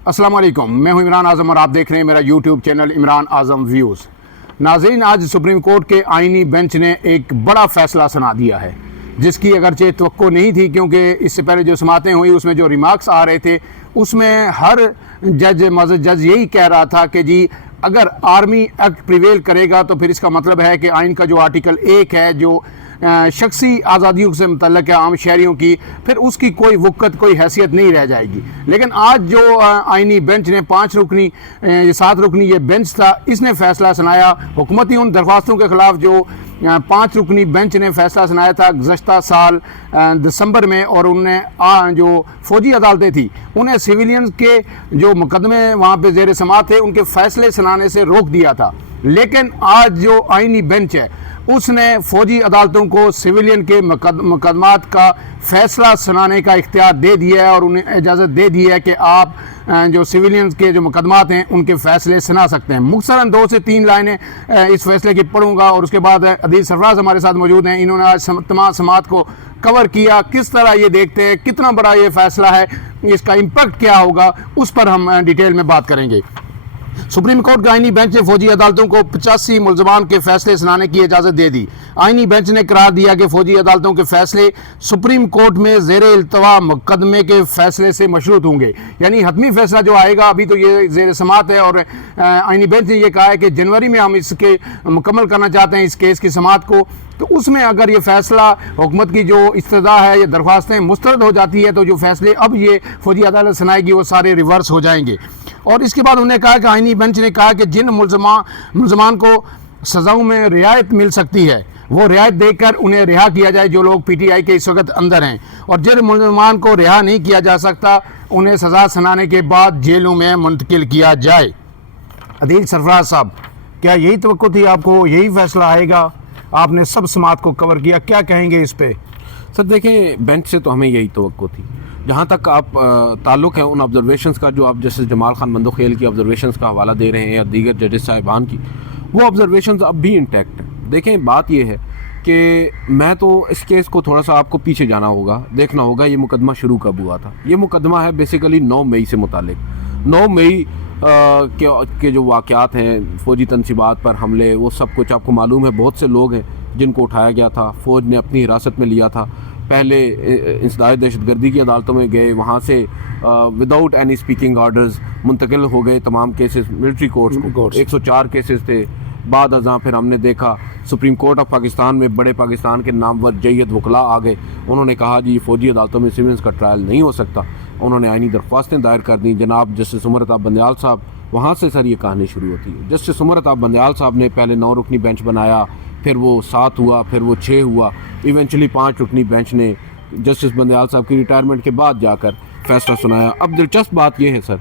अस्सलाम वालेकुम, मैं हूं इमरान आज़म और आप देख रहे हैं मेरा यूट्यूब चैनल इमरान आज़म व्यूज़। नाज़रीन, आज सुप्रीम कोर्ट के आइनी बेंच ने एक बड़ा फ़ैसला सुना दिया है जिसकी अगरचे तवक्को नहीं थी, क्योंकि इससे पहले जो समातें हुई उसमें जो रिमार्क्स आ रहे थे उसमें हर जज यही कह रहा था कि जी अगर आर्मी एक्ट प्रिवेल करेगा तो फिर इसका मतलब है कि आइन का जो आर्टिकल 1 है जो शख्सी आज़ादियों से मुतल्लक है आम शहरियों की, फिर उसकी कोई वक़्त कोई हैसियत नहीं रह जाएगी। लेकिन आज जो आइनी बेंच ने 7 रुकनी ये बेंच था, इसने फ़ैसला सुनाया हुकूमती उन दरख्वास्तों के ख़िलाफ़ जो 5 रुकनी बेंच ने फ़ैसला सुनाया था गुज़श्ता साल दिसंबर में, और उनने जो फ़ौजी अदालतें थी उन्हें सिविलियंस के जो मुकदमे वहाँ पे ज़ेर समाअत थे उनके फ़ैसले सुनाने से रोक दिया था। लेकिन आज जो आइनी बेंच है उसने फ़ौजी अदालतों को सिविलियन के मुकदमात का फ़ैसला सुनाने का इख्तियार दे दिया है और उन्हें इजाज़त दे दी है कि आप जो सिविलियंस के जो मुकदमात हैं उनके फ़ैसले सुना सकते हैं। मुख्तसरन 2 से 3 लाइनें इस फैसले की पढ़ूंगा और उसके बाद अदील सरफराज हमारे साथ मौजूद हैं। इन्होंने आज तमाम समात को कवर किया, किस तरह ये देखते हैं, कितना बड़ा ये फ़ैसला है, इसका इम्पैक्ट क्या होगा, उस पर हम डिटेल में बात करेंगे। सुप्रीम कोर्ट के आइनी बेंच ने फौजी अदालतों को 85 मुलजमान के फैसले सुनाने की इजाज़त दे दी। आइनी बेंच ने करार दिया कि फौजी अदालतों के फैसले सुप्रीम कोर्ट में ज़ेर इल्तवा मुकदमे के फैसले से मशरूत होंगे। यानी हतमी फैसला जो आएगा, अभी तो ये ज़ेर समाअत है और आइनी बेंच ने यह कहा है कि जनवरी में हम इसके मुकम्मल करना चाहते हैं इस केस की समाअत को, तो उसमें अगर ये फ़ैसला हुकूमत की जो इस्तदा है या दरख्वास्तें मुस्तरद हो जाती है तो जो फैसले अब ये फौजी अदालत सुनाएगी वो सारे रिवर्स हो जाएंगे। और इसके बाद उन्होंने कहा कि आइनी बेंच ने कहा कि जिन मुलजमान को सज़ाओं में रियायत मिल सकती है वो रियायत देकर उन्हें रिहा किया जाए, जो लोग PTI के इस वक्त अंदर हैं, और जिन मुलजमान को रिहा नहीं किया जा सकता उन्हें सज़ा सुनाने के बाद जेलों में मुंतकिल किया जाए। अदील सरफराज साहब, क्या यही तवक्को थी आपको, यही फ़ैसला आएगा? आपने सब समात को कवर किया, क्या कहेंगे इस पे? सर देखें, बेंच से तो हमें यही तवक्को थी। जहाँ तक आप ताल्लुक़ है उन ऑब्जर्वेशंस का जो आप जस्टिस जमाल खान मंदोखेल की ऑब्जर्वेशंस का हवाला दे रहे हैं या दीगर जजेस साहिबान की, वो ऑब्जर्वेशंस अब भी इंटैक्ट हैं। देखें, बात ये है कि मैं तो इस केस को थोड़ा सा आपको पीछे जाना होगा, देखना होगा ये मुकदमा शुरू कब हुआ था। ये मुकदमा है बेसिकली 9 मई से मुतालिक। 9 मई के जो वाक़यात हैं, फ़ौजी तनसीबात पर हमले, वो सब कुछ आपको मालूम है। बहुत से लोग हैं जिनको उठाया गया था, फ़ौज ने अपनी हिरासत में लिया था। पहले इंसदाद दहशतगर्दी की अदालतों में गए, वहाँ से विदाउट एनी स्पीकिंग ऑर्डर्स मुंतकिल हो गए तमाम केसेस मिलिट्री कोर्ट्स को। 104 केसेस थे। बाद अज़ां फिर हमने देखा सुप्रीम कोर्ट ऑफ पाकिस्तान में बड़े पाकिस्तान के नामवर जय्यद वकला आ गए। उन्होंने कहा जी फ़ौजी अदालतों में सिविलियंस का ट्रायल नहीं हो सकता। उन्होंने आइनी दरख्वास्तें दायर कर दी। जनाब जस्टिस उमर अताब बंदयाल साहब, वहाँ से सर ये कहानी शुरू होती है। जस्टिस उमर अताब बंदयाल साहब ने पहले 9 रुकनी बेंच बनाया, फिर वो 7 हुआ, फिर वो 6 हुआ, इवेंचुअली 5 रुकनी बेंच ने जस्टिस बंदयाल साहब की रिटायरमेंट के बाद जाकर फ़ैसला सुनाया। अब दिलचस्प बात यह है सर,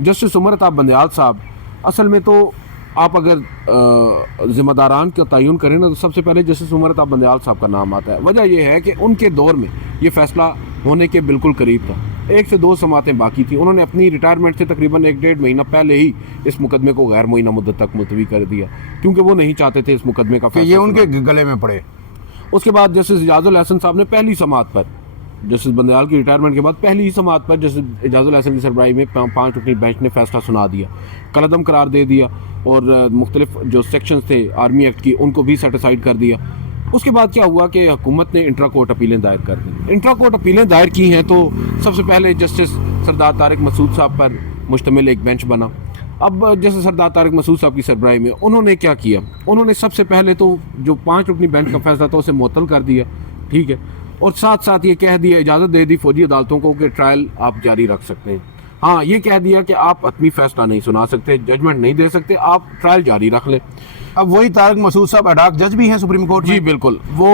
जस्टिस उमर अताब बंदयाल साहब, असल में तो आप अगर ज़िम्मेदारान का तयन करें ना तो सबसे पहले जस्टिस उमर अताब बंदयाल साहब का नाम आता है। वजह यह है कि उनके दौर में ये फ़ैसला होने के बिल्कुल करीब था। 1 से 2 समातें बाकी थी। उन्होंने अपनी रिटायरमेंट से तकरीबन 1-1.5 महीना पहले ही इस मुकदमे को गैर मुइना मुद्दत तक मुलतवी कर दिया, क्योंकि वो नहीं चाहते थे इस मुकदमे का ये उनके गले में पड़े। उसके बाद जस्टिस इजाज़ुल हसन साहब ने पहली समात पर, जस्टिस बंदयाल की रिटायरमेंट के बाद पहली ही समात पर जस्टिस इजाज़ुल हसन की सरबराही में 5 रुकनी बेंच ने फ़ैसला सुना दिया, कलअदम करार दे दिया और मुख्तलिफ जो सेक्शंस थे आर्मी एक्ट की उनको भी सेटिसाइड कर दिया। उसके बाद क्या हुआ कि हुकूमत ने इंट्रा कोर्ट अपीलें दायर कर दी। इंट्रा कोर्ट अपीलें दायर की हैं तो सबसे पहले जस्टिस सरदार तारिक मसूद साहब पर मुश्तमिल एक बेंच बना। अब जैसे सरदार तारिक मसूद साहब की सरबराही में उन्होंने क्या किया, उन्होंने सबसे पहले तो जो 5 रुकनी बेंच का फैसला था उसे मुअत्तल कर दिया, ठीक है, और साथ साथ ये कह दिया, इजाज़त दे दी फौजी अदालतों को कि ट्रायल आप जारी रख सकते हैं। हाँ, ये कह दिया कि आप हतमी फैसला नहीं सुना सकते, जजमेंट नहीं दे सकते, आप ट्रायल जारी रख लें। अब वही तारिक मसूद साहब एडॉक जज भी हैं सुप्रीम कोर्ट में? जी बिल्कुल। वो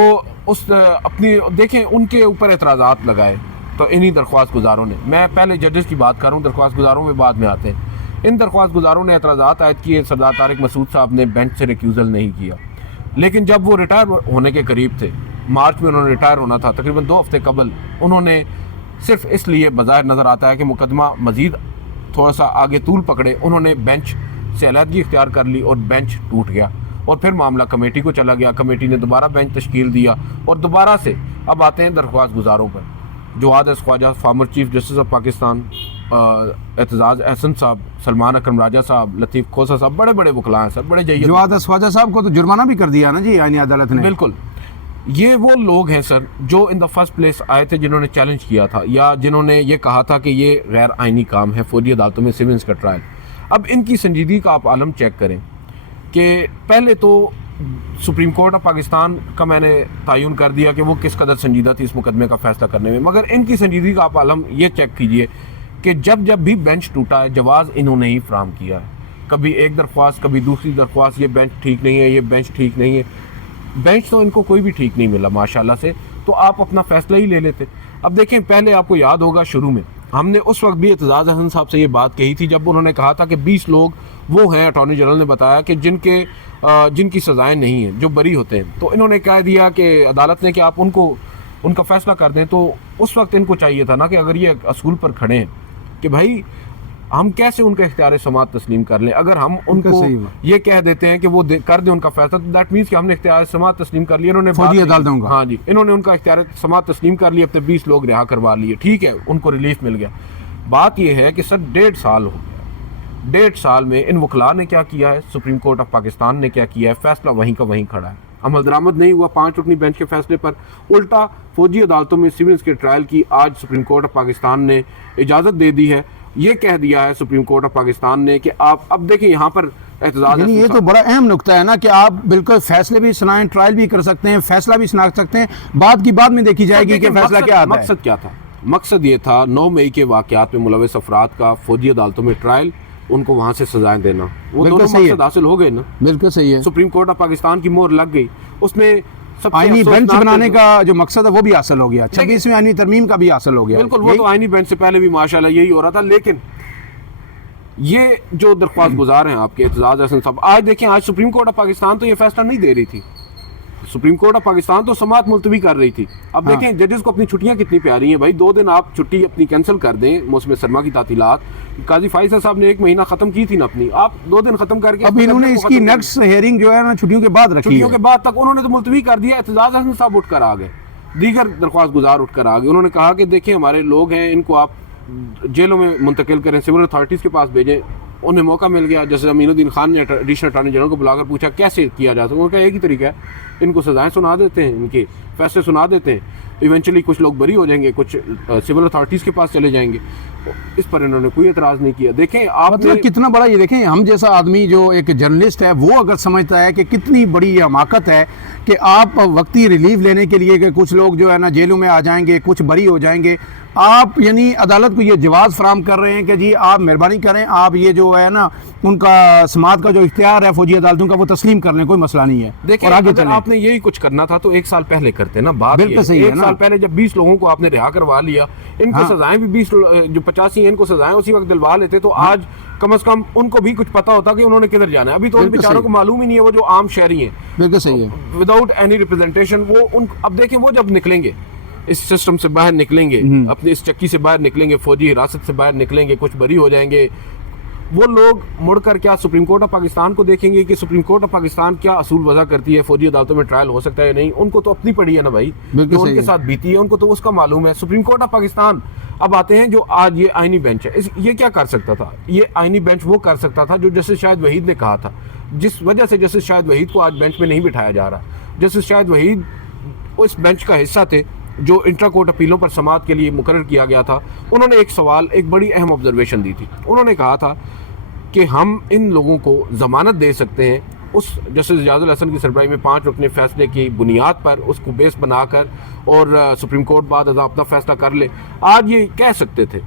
उस अपनी देखें उनके ऊपर एतराज़ात लगाए तो इन्हीं दरख्वास्त गुजारों ने, मैं पहले जजेस की बात कर रहा हूँ, दरख्वास्त गुजारों में बाद में आते हैं। इन दरख्वास्त गुजारों ने एतराज़ात आयद किए। सरदार तारिक मसूद साहब ने बेंच से रिक्यूज़ल नहीं किया, लेकिन जब वो रिटायर होने के करीब थे, मार्च में उन्होंने रिटायर होना था, तकरीबन 2 हफ्ते कबल उन्होंने सिर्फ इसलिए बज़ाहिर नज़र आता है कि मुकदमा मज़ीद थोड़ा सा आगे तूल पकड़े, उन्होंने बेंच से अलहदगी इख्तियार कर ली और बेंच टूट गया और फिर मामला कमेटी को चला गया। कमेटी ने दोबारा बेंच तश्कील दिया और दोबारा से अब आते हैं दरख्वास्त गुजारों पर। Jawad Khawaja, former chief justice of Pakistan, Aitzaz Ahsan साहब, सलमान अकरम राजा साहब, लतीफ़ खोसा साहब, बड़े बड़े वकला हैं सर, बड़े जय्यद। जवाद ख्वाजा साहब को तो जुर्माना भी कर दिया ना जी आईनी अदालत ने। बिल्कुल, ये वो लोग हैं सर जो इन द फर्स्ट प्लेस आए थे, जिन्होंने चैलेंज किया था या जिन्होंने ये कहा था कि ये गैर आइनी काम है फौजी अदालतों में सिविल्स का ट्रायल। अब इनकी संजीदगी का आप आलम चेक करें कि पहले तो सुप्रीम कोर्ट ऑफ पाकिस्तान का मैंने तयन कर दिया कि वो किस कदर संजीदा थी इस मुकदमे का फैसला करने में, मगर इनकी संजीदगी का आप आलम ये चेक कीजिए कि जब जब भी बेंच टूटा है जवाज़ इन्होंने ही फ्राहम किया है। कभी एक दरख्वास्त, कभी दूसरी दरख्वास्त, ये बेंच ठीक नहीं है, ये बेंच ठीक नहीं है। बेंच तो इनको कोई भी ठीक नहीं मिला माशाल्लाह से, तो आप अपना फैसला ही ले लेते। अब देखें, पहले आपको याद होगा शुरू में हमने उस वक्त भी एतजाज़ अहसन साहब से ये बात कही थी जब उन्होंने कहा था कि 20 लोग वो हैं, अटॉर्नी जनरल ने बताया कि जिनकी सज़ाएं नहीं हैं, जो बरी होते हैं। तो इन्होंने कह दिया कि अदालत ने कि आप उनका फैसला कर दें। तो उस वक्त इनको चाहिए था ना कि अगर ये असूल पर खड़े हैं कि भाई हम कैसे उनका इख्तियार समात तस्लीम कर लें। अगर हम उनको ये कह देते हैं कि वो कर दें उनका फैसला, तो दैट मीन्स कि हमने इख्तियार समात तस्लीम कर लिया। इन्होंने फौजी अदालतों का, हाँ जी, इन्होंने उनका इख्तियार समात तस्लीम कर लिया, अपने 20 लोग रिहा करवा लिए, ठीक है, उनको रिलीफ मिल गया। बात यह है कि सर 1.5 साल हो गया, 1.5 साल में इन वकला ने क्या किया है, सुप्रीम कोर्ट ऑफ पाकिस्तान ने क्या किया है, फैसला वहीं का वहीं खड़ा है, अमल दरामद नहीं हुआ 5 रुकनी बेंच के फैसले पर। उल्टा फौजी अदालतों में सिविल्स के ट्रायल की आज सुप्रीम कोर्ट ऑफ पाकिस्तान ने इजाज़त दे दी है। ये कह दिया है सुप्रीम कोर्ट ऑफ पाकिस्तान ने कि आप अब देखिए यहाँ पर एतजाज़, ये तो बड़ा अहम नुकता है ना कि आप बिल्कुल फैसले भी सुनाएं, ट्रायल भी कर सकते हैं, फैसला भी सुना सकते हैं, बात की बाद में देखी जाएगी कि फैसला क्या आता है। मकसद क्या था? मकसद ये था 9 मई के वाक़यात में मुलविस अफराद का फौजी अदालतों में ट्रायल, उनको वहाँ से सजाएं देना, वो दोनों मकसद हासिल हो गए ना। बिल्कुल सही है, सुप्रीम कोर्ट ऑफ पाकिस्तान की मोहर लग गई, उसमें आईनी बेंच बनाने का जो मकसद है वो भी हासिल हो गया, 26वीं आईनी तरमीम का भी हासिल हो गया। बिल्कुल, वो तो आईनी बेंच से पहले भी माशाल्लाह यही हो रहा था। लेकिन ये जो दरख्वास्त गुजार हैं आपके एतजाज़ अहसन साहब, आज देखें, आज सुप्रीम कोर्ट ऑफ पाकिस्तान तो ये फैसला नहीं दे रही थी, सुप्रीम कोर्ट ऑफ पाकिस्तान तो समात मुलतवी कर रही थी। अब देखें जजेस को अपनी छुट्टियां कितनी प्यारी हैं भाई, 2 दिन आप छुट्टी अपनी कैंसिल कर दें, मौसम सरमा की तातीलात। काजी फाइज़ साहब ने 1 महीना खत्म की थी ना अपनी, आप 2 दिन खत्म करके अब इन्होंने इसकी नेक्स्ट हियरिंग जो है ना छुट्टियों के बाद रखी, छुट्टियों के बाद तक उन्होंने तो मुलतवी कर दिया। एतजाज़ अहसन साहब उठ कर आ गए, दीगर दरख्वास्त गुजार उठ कर आ गए, उन्होंने कहा कि देखिए हमारे लोग हैं, इनको आप जेलों में मुंतकिल करें, सिविल अथॉरिटीज़ के पास भेजें। उन्हें मौका मिल गया, जैसे अमीनुद्दीन खान ने एडिशनल अटॉर्नी जनरल को बुलाकर पूछा कैसे किया जा सकता है, उनका एक ही तरीका है, इनको सजाएं सुना देते हैं, इनके फैसले सुना देते हैं, इवेंचुअली कुछ लोग बरी हो जाएंगे, कुछ सिविल अथॉरिटीज़ के पास चले जाएंगे। इस पर इन्होंने कोई एतराज़ नहीं किया। देखें आप मतलब कितना बड़ा, ये देखें हम जैसा आदमी जो एक जर्नलिस्ट है वो अगर समझता है कि कितनी बड़ी ये हमाकत है कि आप वक्ती रिलीफ लेने के लिए कि कुछ लोग जो है ना जेलों में आ जाएंगे, कुछ बरी हो जाएंगे, आप यानी अदालत को ये जवाब फराम कर रहे हैं कि जी आप मेहरबानी करें, आप ये जो है ना उनका समात का जो इख्तियार है फौजी अदालतों का वो तस्लीम कर लें, कोई मसला नहीं है। देखिए और आगे अगर आपने यही कुछ करना था तो 1 साल पहले करते ना। बात बिल्कुल सही है, 1 साल पहले जब 20 लोगों को आपने रिहा करवा लिया, इनको सजाएं भी 20 जो 85 इनको सजाएं उसी वक्त दिलवा लेते, तो आज कम से कम उनको भी कुछ पता होता कि उन्होंने किधर जाना है। अभी तो उन बेचारों को मालूम ही नहीं है, वो जो आम शहरी हैं, बिल्कुल सही है, विदाउट एनी रिप्रेजेंटेशन, वो उन अब देखें वो जब निकलेंगे इस सिस्टम से बाहर निकलेंगे, अपनी इस चक्की से बाहर निकलेंगे, फौजी हिरासत से बाहर निकलेंगे, कुछ बरी हो जाएंगे, वो लोग मुड़कर क्या सुप्रीम कोर्ट ऑफ पाकिस्तान को देखेंगे कि सुप्रीम कोर्ट ऑफ पाकिस्तान क्या असूल वजह करती है, फौजी अदालतों में ट्रायल हो सकता है नहीं, उनको तो अपनी पड़ी है ना भाई, जो उनके साथ बीती है उनको तो उसका मालूम है। सुप्रीम कोर्ट ऑफ पाकिस्तान अब आते हैं जो आज ये आईनी बेंच है, ये क्या कर सकता था? ये आईनी बेंच वो कर सकता था जो जस्टिस शाहिद वहीद ने कहा था, जिस वजह से जस्टिस शाहिद वहीद को आज बेंच में नहीं बिठाया जा रहा। जस्टिस शाहिद वहीद उस बेंच का हिस्सा थे जो इंट्रा कोर्ट अपीलों पर समात के लिए मुकर्रर किया गया था। उन्होंने एक सवाल, एक बड़ी अहम ऑब्जर्वेशन दी थी। उन्होंने कहा था कि हम इन लोगों को ज़मानत दे सकते हैं उस जस्टिस एजाजुल हसन की सरबराही में 5 रुकने फैसले की बुनियाद पर, उसको बेस बनाकर, और सुप्रीम कोर्ट बाद अपना फैसला कर ले। आज ये कह सकते थे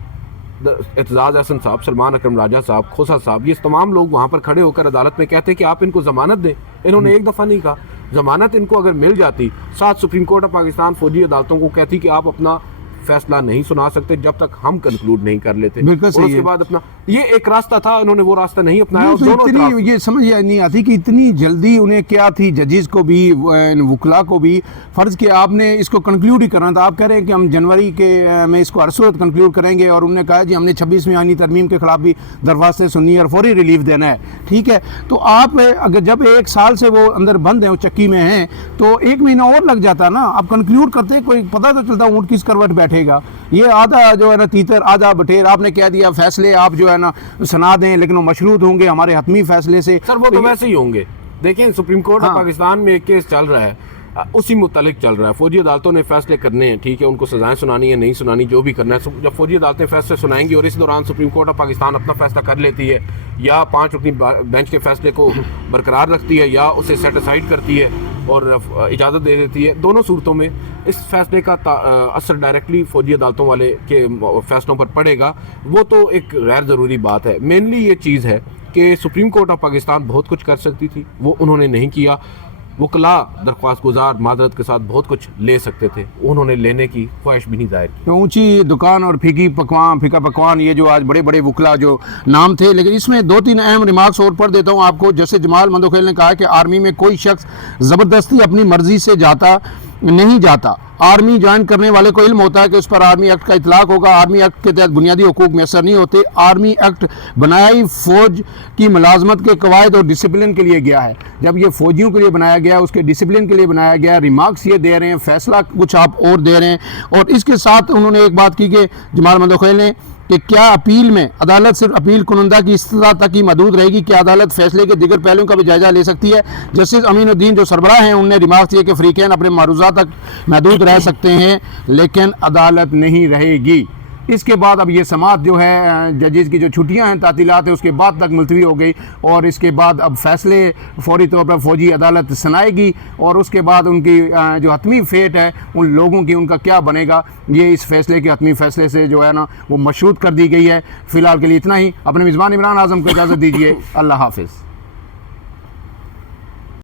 एतजाज़ अहसन साहब, सलमान अकरम राजा साहब, खोसा साहब, ये तमाम लोग वहाँ पर खड़े होकर अदालत में कहते कि आप इनको ज़मानत दें। इन्होंने एक दफ़ा नहीं कहा। ज़मानत इनको अगर मिल जाती, साथ सुप्रीम कोर्ट ऑफ पाकिस्तान फौजी अदालतों को कहती कि आप अपना फैसला नहीं सुना सकते जब तक हम कंक्लूड नहीं कर लेते, और उसके बाद अपना ये एक रास्ता था, उन्होंने वो रास्ता नहीं अपनाया। तो इतनी ये समझ नहीं आती कि इतनी जल्दी उन्हें क्या थी, जजेस को भी, वकला को भी, फ़र्ज़ कि आपने इसको कंक्लूड ही करना था। आप कह रहे हैं कि हम जनवरी के में इसको हर सूरत कंक्लूड करेंगे, और उन्होंने कहा जी हमने 26वीं आईनी तरमीम के खिलाफ भी दरख्वास्तें सुननी और फौरी रिलीफ देना है, ठीक है। तो आप अगर जब 1 साल से वो अंदर बंद हैं, वो चक्की में हैं, तो 1 महीना और लग जाता ना, आप कंक्लूड करते, कोई पता तो चलता ऊँट किस करवट बैठे उठेगा। ये आधा जो है ना तीतर आधा बटेर, आपने कह दिया फैसले आप जो है ना सुना दें लेकिन वो मशरूत होंगे हमारे हतमी फैसले से। सर वो तो वैसे ही होंगे। देखें सुप्रीम कोर्ट ऑफ हाँ। पाकिस्तान में एक केस चल रहा है, उसी मुतालिक चल रहा है। फौजी अदालतों ने फैसले करने हैं, ठीक है, उनको सजाएं सुनानी है नहीं सुनानी जो भी करना है। जब फौजी अदालतें फैसले सुनाएंगी और इस दौरान सुप्रीम कोर्ट ऑफ पाकिस्तान अपना फैसला कर लेती है या 5 रुकनी बेंच के फैसले को बरकरार रखती है या उसे सेट असाइड करती है और इजाज़त दे देती है, दोनों सूरतों में इस फैसले का असर डायरेक्टली फौजी अदालतों वाले के फैसलों पर पड़ेगा। वो तो एक गैर ज़रूरी बात है। मेनली ये चीज़ है कि सुप्रीम कोर्ट ऑफ पाकिस्तान बहुत कुछ कर सकती थी, वो उन्होंने नहीं किया। वकला दरख्वास्त गुजार मादरत के साथ बहुत कुछ ले सकते थे, उन्होंने लेने की ख्वाहिश भी नहीं जाहिर की। तो ऊंची दुकान और फीका पकवान ये जो आज बड़े बड़े वकला जो नाम थे, लेकिन इसमें 2-3 अहम रिमार्क्स और पढ़ देता हूँ आपको। जैसे जमाल मंदोखेल ने कहा कि आर्मी में कोई शख्स ज़बरदस्ती अपनी मर्जी से नहीं जाता। आर्मी ज्वाइन करने वाले को इल्म होता है कि उस पर आर्मी एक्ट का इतलाक होगा। आर्मी एक्ट के तहत बुनियादी हुकूक मैसर नहीं होते। आर्मी एक्ट बनाई फौज की मुलाजमत के कवायद और डिसिप्लिन के लिए गया है। जब ये फौजियों के लिए बनाया गया, उसके डिसिप्लिन के लिए बनाया गया। रिमार्क्स ये दे रहे हैं, फैसला कुछ आप और दे रहे हैं। और इसके साथ उन्होंने एक बात की कि जमाल मंदोखेल ने कि क्या अपील में अदालत सिर्फ अपील कुनंदा की इस्तिदा तक ही महदूद रहेगी, क्या अदालत फैसले के दिगर पहलुओं का भी जायजा ले सकती है। जस्टिस अमीनुद्दीन जो सरबराह हैं उन्होंने रिमार्क दिए कि फ्रीकैन अपने मारूजा तक महदूद रह सकते हैं लेकिन अदालत नहीं रहेगी। इसके बाद अब ये समात जो है जजेस की जो छुट्टियां हैं तातीलात है उसके बाद तक मुलतवी हो गई और इसके बाद अब फैसले फौरी तौर पर फौजी अदालत सुनाएगी और उसके बाद उनकी जो हतमी फेट है उन लोगों की उनका क्या बनेगा, ये इस फैसले के हतमी फैसले से जो है ना वो मशरूत कर दी गई है। फ़िलहाल के लिए इतना ही। अपने मेज़बान इमरान आज़म को इजाज़त दीजिए। अल्लाह हाफिज़।